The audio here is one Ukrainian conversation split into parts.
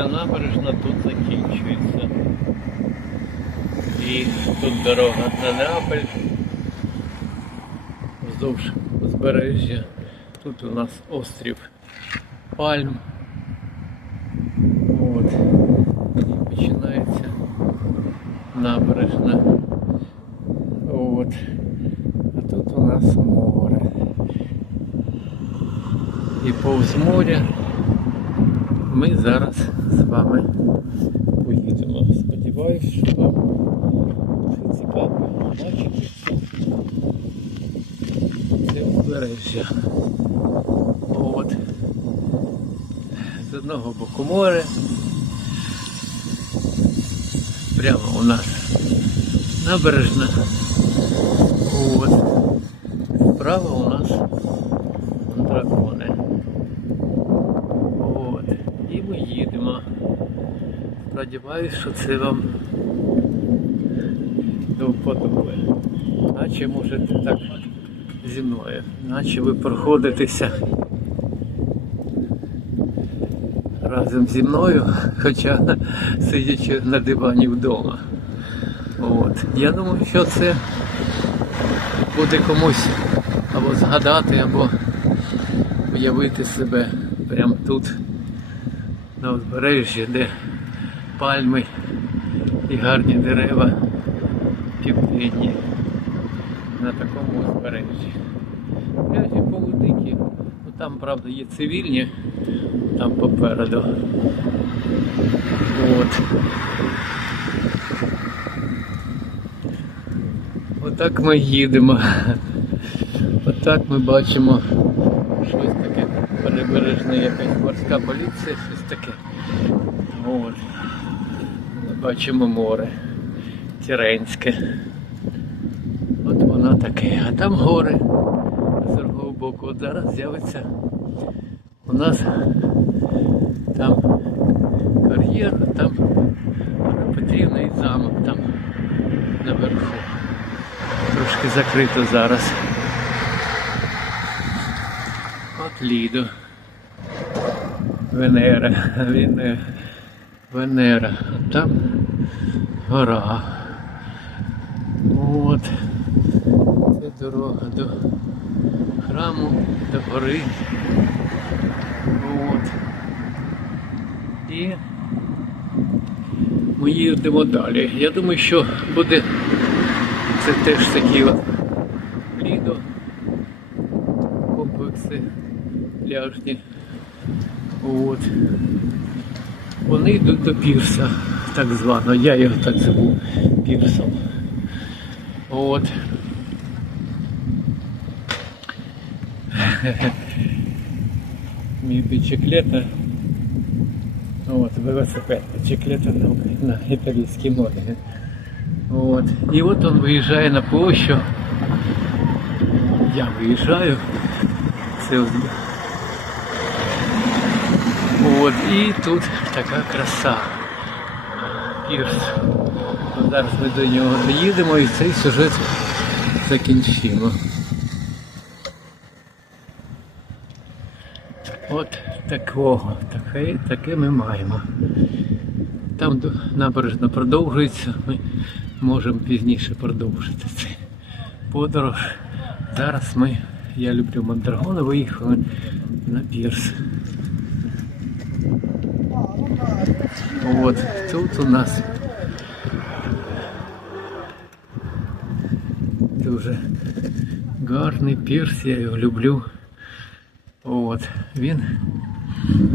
центральна набережна тут закінчується. І тут дорога на Неаполь. Вздовж узбережжя. Тут у нас острів Пальм. От. І починається набережна. От. А тут у нас море. І повз моря Ми зараз з вами поїдемо. Сподіваюсь, що вам це цікаво бачити це, узбережжя. От. З одного боку море. Прямо у нас набережна. От. Справа у нас дракони. От. І ми їдемо. Сподіваюсь, що це вам до вподоби. Наче можете так зі мною. Наче ви проходитеся разом зі мною, хоча сидячи на дивані вдома. От. Я думаю, що це буде комусь або згадати, або уявити себе прямо тут, на узбережжі, де пальми і гарні дерева південні на такому узбережжі. Пляжі полудикі, ну там, правда, є цивільні, там попереду. От. Отак ми їдемо. Отак ми бачимо щось таке перебережне, якась морська поліція, щось таке. От. Бачимо море Тіренське. От воно таке. А там гори з другого боку. От зараз з'явиться у нас там кар'єр, там Петрівний замок там наверху. Трошки закрито зараз. От Лідо. Венера. Венера. Венера. А там гора. От. Це дорога до храму, до гори. От. І ми їдемо далі. Я думаю, що буде це теж такі от лідо комплекси пляжні. От. Вони йдуть до пірса, так звано. Я його так зву пірсом. От. Мій бічеклета. От, велосипед. Бічеклета на, на італійській мові. От. І от він виїжджає на площу. Я виїжджаю. Це. От, і тут така краса. Пірс. Зараз ми до нього доїдемо і цей сюжет закінчимо. От такого, таке, таке ми маємо. Там набережна продовжується, ми можемо пізніше продовжити цю подорож. Зараз ми, я люблю Мондрагони, виїхали на пірс. От, тут у нас дуже гарний пірс, я його люблю. От, він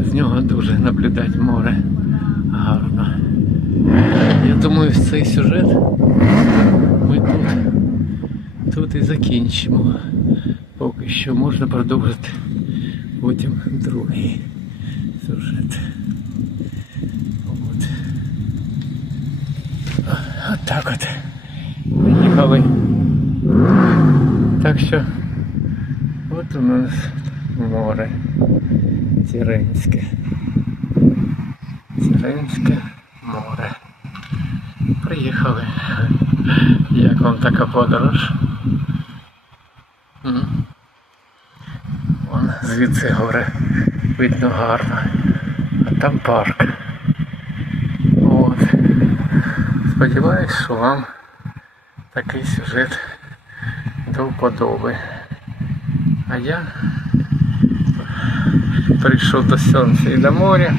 з нього дуже наблюдати море гарно. Я думаю, цей сюжет ми тут, тут і закінчимо. Поки що можна продовжити потім другий сюжет. Отак от. Поїхали. Так що от у нас море Тіренське. Тіренське море. Приїхали. Як вам така подорож? Вон звідси горе видно гарно. А там парк. Сподіваюсь, що вам такий сюжет до вподоби. А я прийшов до сонця і до моря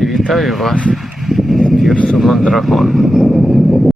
і вітаю вас з пірсу Мандрагон.